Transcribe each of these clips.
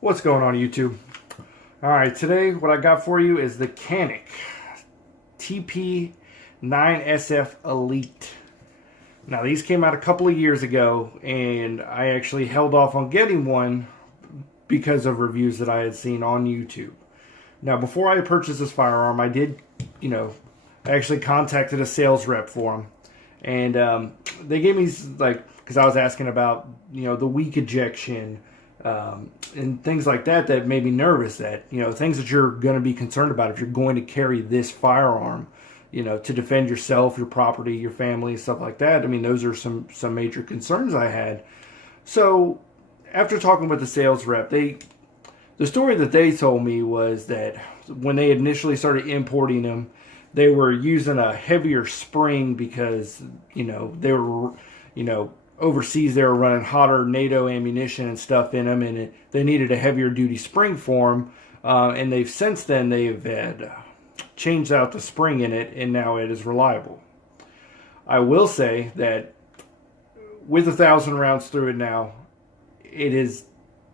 What's going on, YouTube? Alright, today what I got for you is the Canik TP9SF Elite. Now, these came out a couple of years ago, and I actually held off on getting one because of reviews that I had seen on YouTube. Now, before I purchased this firearm, I did, I actually contacted a sales rep for them. And they gave me, because I was asking about, the weak ejection, and things like that that made me nervous, that things that you're going to be concerned about if you're going to carry this firearm, to defend yourself, your property, your family, stuff like that. I mean, those are some major concerns I had. So after talking with the sales rep, the story that they told me was that when they initially started importing them, they were using a heavier spring because they were overseas. They were running hotter NATO ammunition and stuff in them, and they needed a heavier duty spring for them. And they've had changed out the spring in it, and now it is reliable. I will say that with 1,000 rounds through it now, it has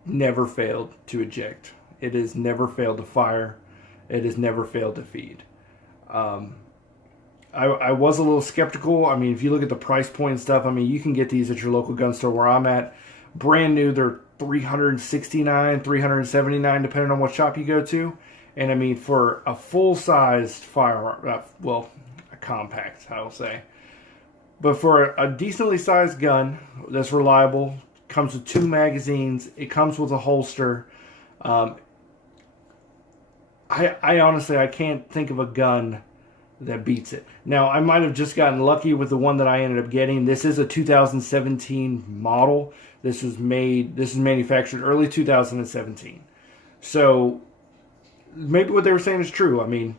never failed to eject. It has never failed to fire. It has never failed to feed. I was a little skeptical. I mean, if you look at the price point and stuff, I mean, you can get these at your local gun store where I'm at. Brand new, they're $369, $379, depending on what shop you go to. And I mean, for a full-sized firearm, a compact, I will say. But for a decently sized gun that's reliable, comes with 2 magazines, it comes with a holster. I honestly, I can't think of a gun that beats it. Now, I might have just gotten lucky with the one that I ended up getting. This is a 2017 model. This is manufactured early 2017. So maybe what they were saying is true. I mean,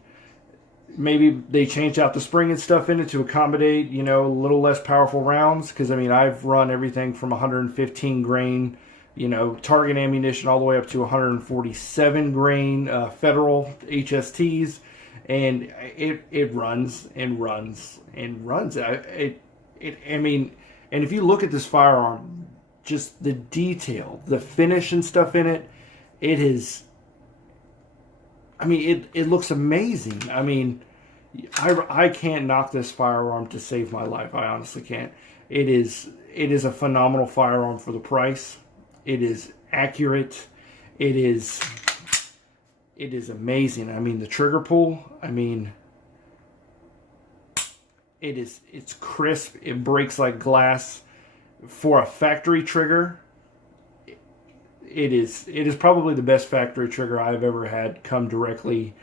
maybe they changed out the spring and stuff in it to accommodate, a little less powerful rounds. Because, I mean, I've run everything from 115 grain, target ammunition all the way up to 147 grain federal HSTs. And it runs and runs and runs. I mean, and if you look at this firearm, just the detail, the finish and stuff in it, it is. I mean, it looks amazing. I mean, I can't knock this firearm to save my life. I honestly can't. It is a phenomenal firearm for the price. It is accurate. It is amazing. I mean, the trigger pull, I mean, it's crisp. It breaks like glass. For a factory trigger, it is probably the best factory trigger I've ever had come directly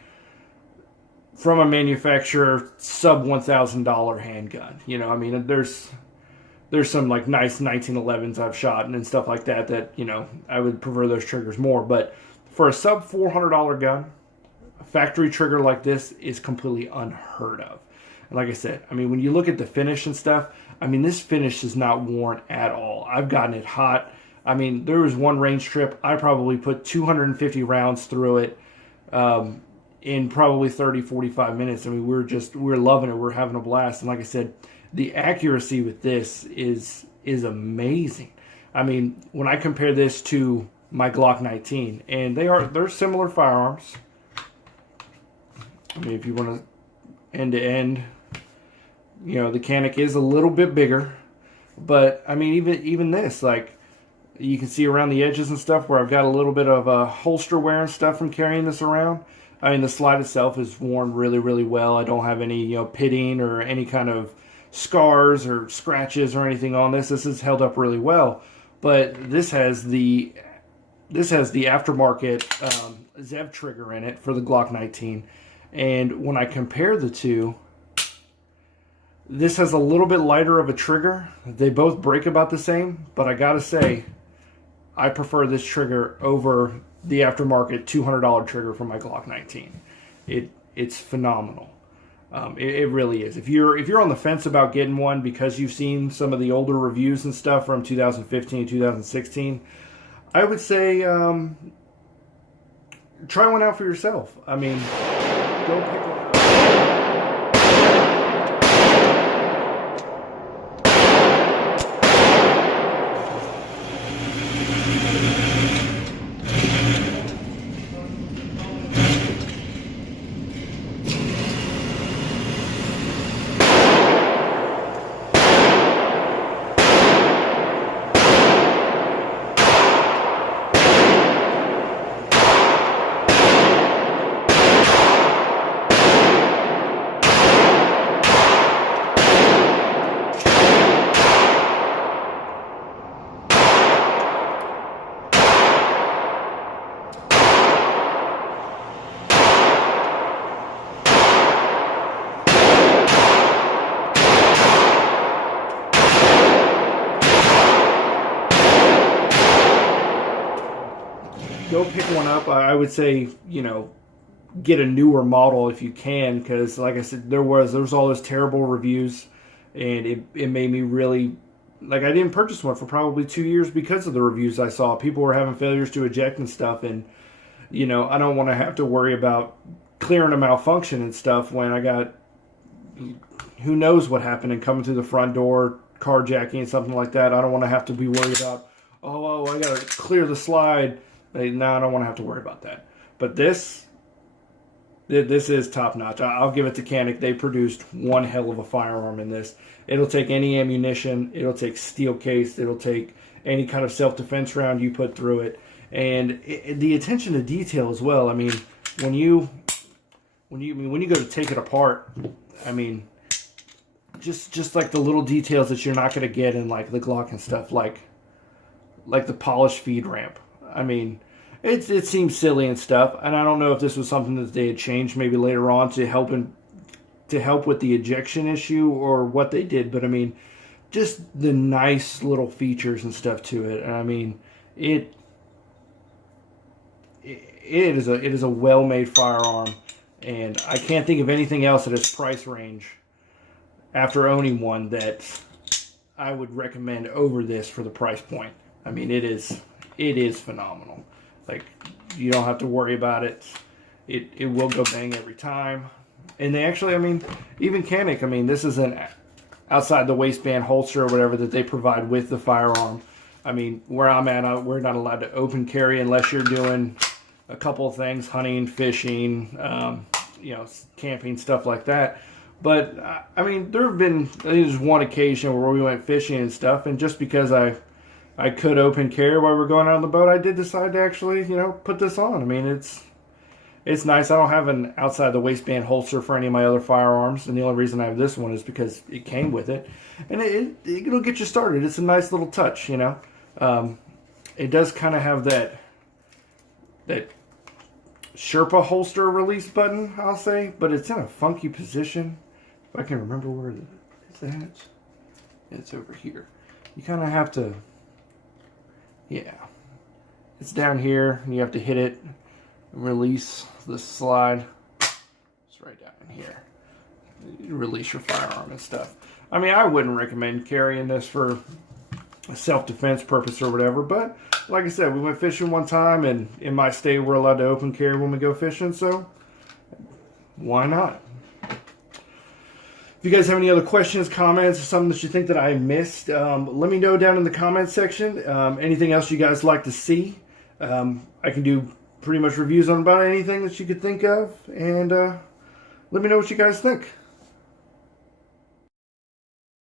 from a manufacturer, sub $1,000 handgun. I mean, there's some like nice 1911s I've shot and stuff like that I would prefer those triggers more, but for a sub $400 gun, a factory trigger like this is completely unheard of. And like I said, I mean, when you look at the finish and stuff, I mean, this finish is not worn at all. I've gotten it hot. I mean, there was one range trip, I probably put 250 rounds through it in probably 30, 45 minutes. I mean, we're loving it. We're having a blast. And like I said, the accuracy with this is amazing. I mean, when I compare this to my Glock 19, and they're similar firearms. I mean, if you want to end to end, the Canik is a little bit bigger, but I mean, even this, like, you can see around the edges and stuff where I've got a little bit of a holster wear and stuff from carrying this around. I mean, the slide itself is worn really, really well. I don't have any pitting or any kind of scars or scratches or anything on this. This is held up really well, but this has the aftermarket ZEV trigger in it for the Glock 19. And when I compare the two, this has a little bit lighter of a trigger. They both break about the same, but I gotta say, I prefer this trigger over the aftermarket $200 trigger from my Glock 19. It's phenomenal. It really is. If you're on the fence about getting one because you've seen some of the older reviews and stuff from 2015, 2016, I would say try one out for yourself. I mean, go pick one out. go pick one up. I would say, you know, get a newer model if you can, because like I said, there was all those terrible reviews, and it made me really, like, I didn't purchase one for probably 2 years because of the reviews I saw. People were having failures to eject and stuff, and you know, I don't want to have to worry about clearing a malfunction and stuff when I got who knows what happened and coming through the front door, carjacking, something like that. I don't want to have to be worried about, oh, I got to clear the slide. No, I don't want to have to worry about that. But this is top notch. I'll give it to Canik. They produced one hell of a firearm in this. It'll take any ammunition. It'll take steel case. It'll take any kind of self-defense round you put through it. And the attention to detail as well. I mean, when you go to take it apart, I mean, just like the little details that you're not going to get in like the Glock and stuff, like the polished feed ramp. I mean, it seems silly and stuff, and I don't know if this was something that they had changed maybe later on to help with the ejection issue or what they did. But I mean, just the nice little features and stuff to it. And I mean, it is a well-made firearm, and I can't think of anything else at its price range after owning one that I would recommend over this for the price point. I mean, it is phenomenal. Like, you don't have to worry about it. It will go bang every time. And they actually, I mean, even Canik, I mean, this is an outside the waistband holster or whatever that they provide with the firearm. I mean, where I'm at, we're not allowed to open carry unless you're doing a couple of things, hunting, fishing, you know, camping, stuff like that. But, I mean, there have been, I think there's one occasion where we went fishing and stuff, and just because I could open carry while we were going out on the boat, I did decide to actually, you know, put this on. I mean, it's nice. I don't have an outside the waistband holster for any of my other firearms, and the only reason I have this one is because it came with it, and it'll get you started. It's a nice little touch, you know. It does kind of have that Sherpa holster release button, I'll say, but it's in a funky position. If I can remember where it's at, it's over here. You kind of have to, yeah, it's down here, and you have to hit it and release the slide. It's right down in here. You release your firearm and stuff. I mean, I wouldn't recommend carrying this for a self-defense purpose or whatever, but like I said, we went fishing one time, and in my state we're allowed to open carry when we go fishing, so why not? If you guys have any other questions, comments, or something that you think that I missed, let me know down in the comments section. Anything else you guys like to see, I can do pretty much reviews on about anything that you could think of, and let me know what you guys think.